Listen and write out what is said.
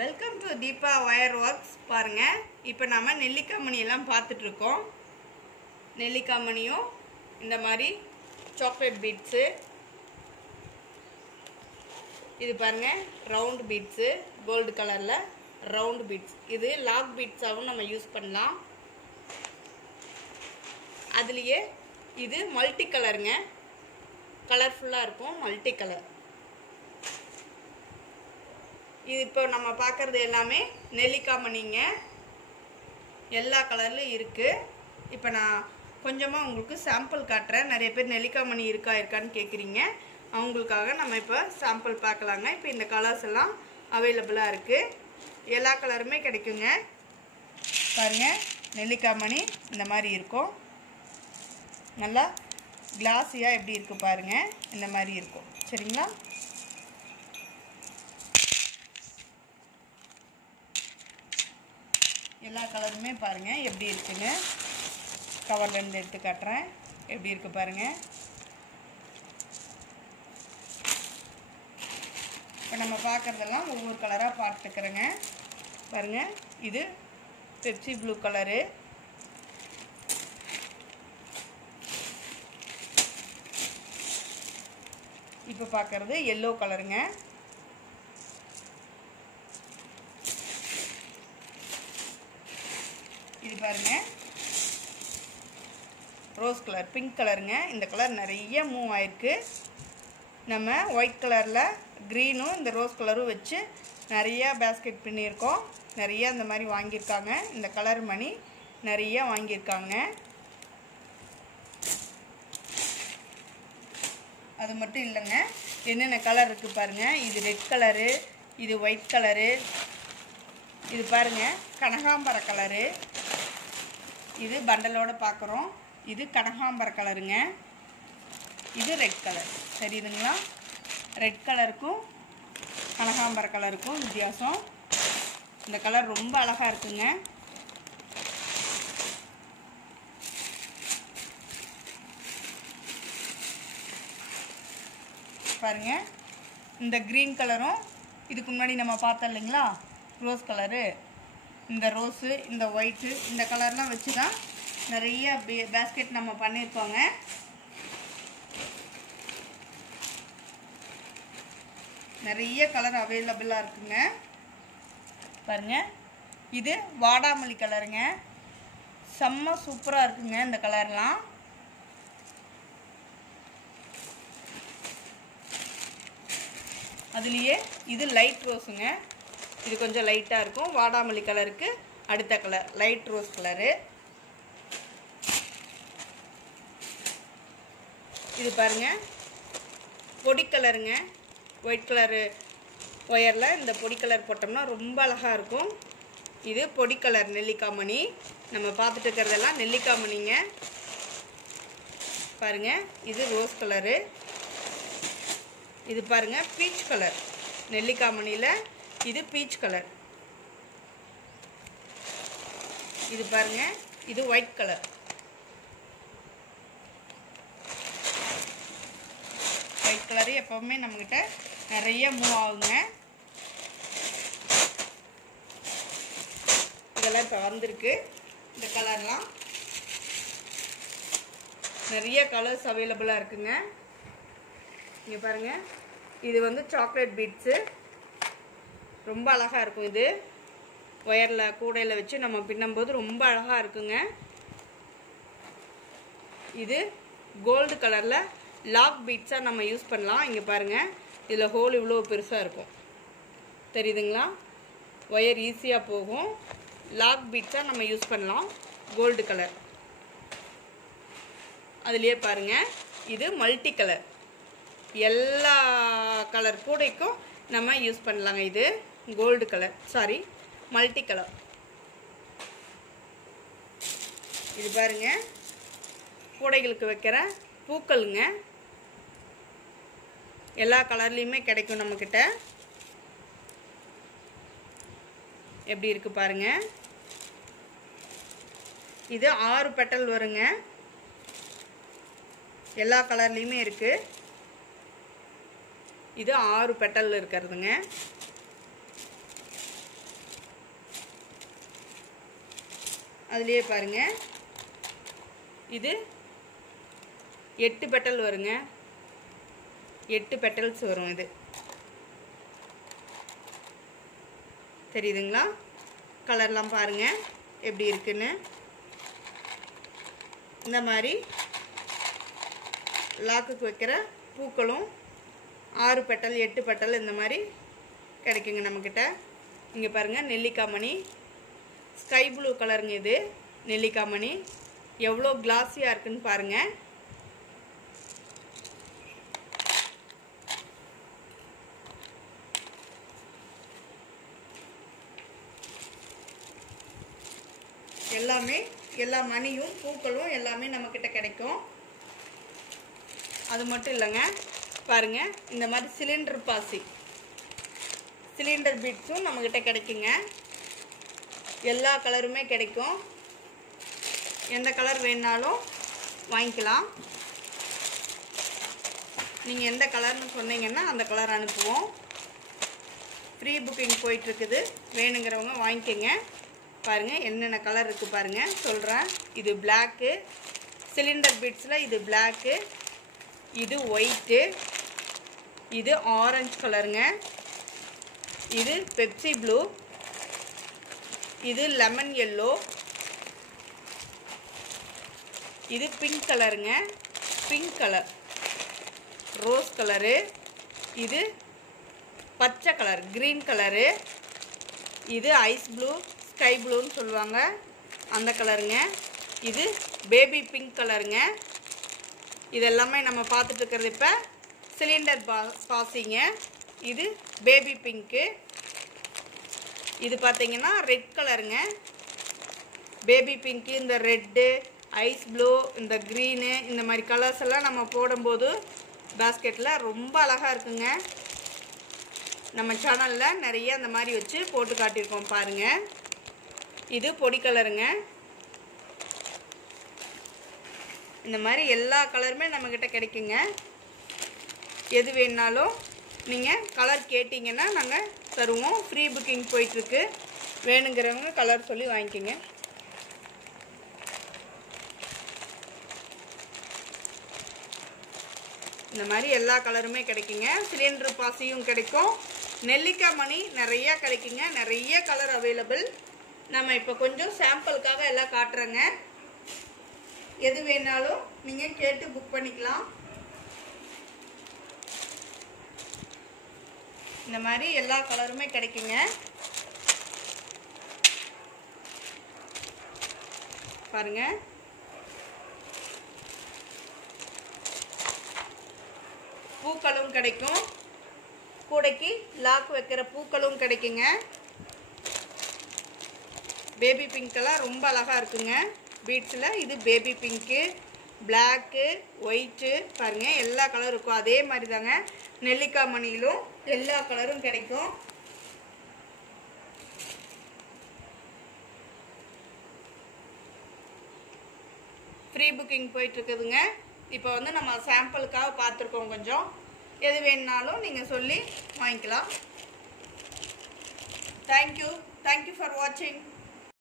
Welcome to Deepa wire works. பாருங்க, இப்போ நம்ம நெல்லிக்காய் மணி எல்லாம் பார்த்துட்டு இருக்கோம். நெல்லிக்காய் மணியும் இந்த மாதிரி சாக்லேட் பீட்ஸு, இது பாருங்க ரவுண்ட் பீட்ஸு, கோல்டு கலரில் ரவுண்ட் பீட்ஸ். இது லாக் பீட்ஸாகவும் நம்ம யூஸ் பண்ணலாம். அதுலேயே இது மல்டி கலருங்க, கலர்ஃபுல்லாக இருக்கும், மல்டி கலர். இது இப்போ நம்ம பார்க்குறது எல்லாமே நெல்லிக்காய் மணிங்க, எல்லா கலர்லையும் இருக்குது. இப்போ நான் கொஞ்சமாக உங்களுக்கு சாம்பிள் காட்டுறேன். நிறைய பேர் நெல்லிக்காய் மணி இருக்கான்னு கேட்குறீங்க. அவங்களுக்காக நம்ம இப்போ சாம்பிள் பார்க்கலாங்க. இப்போ இந்த கலர்ஸ் எல்லாம் அவைலபிளாக இருக்குது, எல்லா கலருமே கிடைக்குங்க. பாருங்கள், நெல்லிக்காய் மணி இந்த மாதிரி இருக்கும், நல்லா கிளாஸியாக எப்படி இருக்குது பாருங்கள், இந்த மாதிரி இருக்கும். சரிங்களா? எல்லா கலருமே பாருங்கள் எப்படி இருக்குன்னு கவர்லேருந்து எடுத்து காட்டுறேன். எப்படி இருக்குது பாருங்கள். இப்போ நம்ம பார்க்குறதெல்லாம் ஒவ்வொரு கலராக பார்த்துக்கிறேங்க. பாருங்கள், இது பெப்சி ப்ளூ கலரு, இப்போ பார்க்குறது எல்லோ கலருங்க, இது பாருங்க ரோஸ் கலர், பிங்க் கலருங்க. இந்த கலர் நிறைய மூவ் ஆயிருக்கு. நம்ம ஒயிட் கலரில் க்ரீனும் இந்த ரோஸ் கலரும் வச்சு நிறைய பேஸ்கெட் பண்ணியிருக்கோம். நிறைய இந்த மாதிரி வாங்கியிருக்காங்க. இந்த கலர் மணி நிறைய வாங்கியிருக்காங்க. அது மட்டும் இல்லைங்க, என்னென்ன கலர் இருக்குது பாருங்கள். இது ரெட் கலரு, இது ஒயிட் கலரு, இது பாருங்கள் கனகாம்பர கலரு, இது பண்டலோடு பார்க்குறோம். இது கனகாம்பர கலருங்க, இது ரெட் கலர். தெரியுதுங்களா? ரெட் கலருக்கும் கனகாம்பர கலருக்கும் வித்தியாசம். இந்த கலர் ரொம்ப அழகாக இருக்குங்க. பாருங்க, இந்த க்ரீன் கலரும் இதுக்கு முன்னாடி நம்ம பார்த்தோம் இல்லைங்களா, ரோஸ் கலரு, இந்த ரோஸு, இந்த ஒயிட்டு, இந்த கலர்லாம் வச்சு தான் நிறைய பேஸ்கெட் நம்ம பண்ணியிருக்கோங்க. நிறைய கலர் அவைலபிளாக இருக்குங்க. பாருங்கள், இது வாடாமல்லி கலருங்க, செம்ம சூப்பராக இருக்குங்க இந்த கலர்லாம். அதுலேயே இது லைட் ரோஸுங்க, இது கொஞ்சம் லைட்டாக இருக்கும். வாடாமல்லி கலருக்கு அடுத்த கலர் லைட் ரோஸ் கலரு. இது பாருங்கள் பொடி கலருங்க, ஒயிட் கலரு ஒயரில் இந்த பொடி கலர் போட்டோம்னா ரொம்ப அழகாக இருக்கும். இது பொடி கலர் நெல்லிக்காய் மணி. நம்ம பார்த்துட்டு இருக்கிறதெல்லாம் நெல்லிக்காய் மணிங்க. பாருங்கள், இது ரோஸ் கலரு. இது பாருங்கள் பீச் கலர், நெல்லிக்காய் மணியில் இது பீச் கலர். இது பாருங்க, இது ஒயிட் கலர். ஒயிட் கலரு எப்பவுமே நம்மகிட்ட நிறைய மூவ் ஆகுங்க. இதெல்லாம் இப்போ வந்திருக்கு. இந்த கலர்லாம் நிறைய கலர்ஸ் அவைலபிளாக இருக்குங்க. இங்கே பாருங்கள், இது வந்து சாக்லேட் பீட்ஸு, ரொம்ப அழகாக இருக்கும். இது ஒயரில் கூடையில் வச்சு நம்ம பின்னும்போது ரொம்ப அழகாக இருக்குங்க. இது கோல்டு கலரில் லாக் பீட்ஸாக நம்ம யூஸ் பண்ணலாம். இங்கே பாருங்கள், இதில் ஹோல் இவ்வளோ பெருசாக இருக்கும், தெரியுதுங்களா? ஒயர் ஈஸியாக போகும். லாக் பீட்ஸாக நம்ம யூஸ் பண்ணலாம், கோல்டு கலர். அதுலேயே பாருங்கள், இது மல்டி கலர், எல்லா கலர் கூடைக்கும் நம்ம யூஸ் பண்ணலாங்க. இது gold colour, sorry multi colour. இது பாருங்க கூடைகளுக்கு வைக்கிற பூக்களுங்க, எல்லா கலர்லேயுமே கிடைக்கும் நம்மக்கிட்ட. எப்படி இருக்கு பாருங்க. இது 6 பெட்டல் வருங்க, எல்லா கலர்லேயுமே இருக்கு. இது 6 பெட்டல் இருக்கிறதுங்க. அதுலேயே பாருங்கள், இது 8 பெட்டல் வருங்க. 8 பெட்டல்ஸ் வரும். இது தெரியுதுங்களா? கலர்லாம் பாருங்கள் எப்படி இருக்குன்னு. இந்த மாதிரி லாக்குக்கு வைக்கிற பூக்களும் 6 பெட்டல் 8 பெட்டல் இந்த மாதிரி கிடைக்குங்க நம்மக்கிட்ட. இங்கே பாருங்கள், நெல்லிக்காய் மணி ஸ்கை ப்ளூ கலருங்க. இது நெல்லிக்காய் மணி எவ்வளோ கிளாஸியாக இருக்குன்னு பாருங்கள். எல்லா மணியும் பூக்களும் எல்லாமே நம்மக்கிட்ட கிடைக்கும். அது மட்டும் இல்லைங்க, பாருங்கள், இந்த மாதிரி சிலிண்டர் பாசி சிலிண்டர் பீட்ஸும் நம்மக்கிட்ட கிடைக்குங்க. எல்லா கலருமே கிடைக்கும். எந்த கலர் வேணுனாலும் வாங்கிக்கலாம். நீங்கள் எந்த கலர்னு சொன்னீங்கன்னா அந்த கலர் அனுப்புவோம். ஃப்ரீ புக்கிங் போயிட்டுருக்குது. வேணுங்கிறவங்க வாங்கிக்கோங்க. பாருங்கள் என்னென்ன கலர் இருக்குது பாருங்கள், சொல்கிறேன். இது பிளாக்கு, சிலிண்டர் பீட்ஸில் இது பிளாக்கு, இது ஒயிட்டு, இது ஆரஞ்சு கலருங்க, இது பெப்சி ப்ளூ, இது லெமன் எல்லோ, இது பிங்க் கலருங்க, பிங்க் கலர், ரோஸ் கலரு, இது பச்சை கலர் க்ரீன் கலரு, இது ஐஸ் ப்ளூ ஸ்கை ப்ளூன்னு சொல்லுவாங்க அந்த கலருங்க, இது பேபி பிங்க் கலருங்க. இதெல்லாமே நம்ம பார்த்துட்டு இருக்கிறது இப்போ சிலிண்டர் பாசிங்க. இது பேபி பிங்க்கு. இது பார்த்தீங்கன்னா ரெட் கலருங்க. பேபி பிங்க்கு, இந்த ரெட்டு, ஐஸ் ப்ளூ, இந்த க்ரீனு, இந்த மாதிரி கலர்ஸ் எல்லாம் நம்ம போடும்போது பேஸ்கெட்டில் ரொம்ப அழகாக இருக்குங்க. நம்ம சேனலில் நிறைய அந்த மாதிரி வச்சு போட்டு காட்டியிருக்கோம் பாருங்கள். இது பொடி கலருங்க. இந்த மாதிரி எல்லா கலருமே நம்மக்கிட்ட கிடைக்குங்க. எது வேணுனாலும் நீங்கள் கலர் கேட்டிங்கன்னா நாங்கள் தருவோம். ஃப்ரீ புக்கிங் போயிட்டுருக்கு. வேணுங்கிறவங்க கலர் சொல்லி வாங்கிக்கோங்க. இந்த மாதிரி எல்லா கலருமே கிடைக்குங்க. சிலிண்டர் பாசியும் கிடைக்கும். நெல்லிக்காய் மணி நிறையா கிடைக்குங்க. நிறைய கலர் அவைலபிள். நம்ம இப்போ கொஞ்சம் சாம்பிளுக்காக எல்லாம் காட்டுறேங்க. எது வேணாலும் நீங்கள் கேட்டு புக் பண்ணிக்கலாம். இந்த மாதிரி எல்லா கலருமே கிடைக்குங்க. பாருங்க, பூக்களும் கிடைக்கும். கூடைக்கு லாக் வைக்கிற பூக்களும் கிடைக்குங்க. பேபி பிங்க்கெல்லாம் ரொம்ப அழகாக இருக்குங்க பீட்ஸில். இது பேபி பிங்க்கு, பிளாக்கு, ஒயிட்டு, பாருங்கள் எல்லா கலரும் இருக்கும். அதே மாதிரி தாங்க நெல்லிக்காய் மணியிலும் எல்லா கலரும் கிடைக்கும். ஃப்ரீ புக்கிங் போயிட்டுருக்குதுங்க. இப்போ வந்து நம்ம சாம்பிளுக்காக பார்த்துருக்கோம். கொஞ்சம் எது வேணுனாலும் நீங்கள் சொல்லி வாங்கிக்கலாம். தேங்க்யூ ஃபார் வாட்சிங்.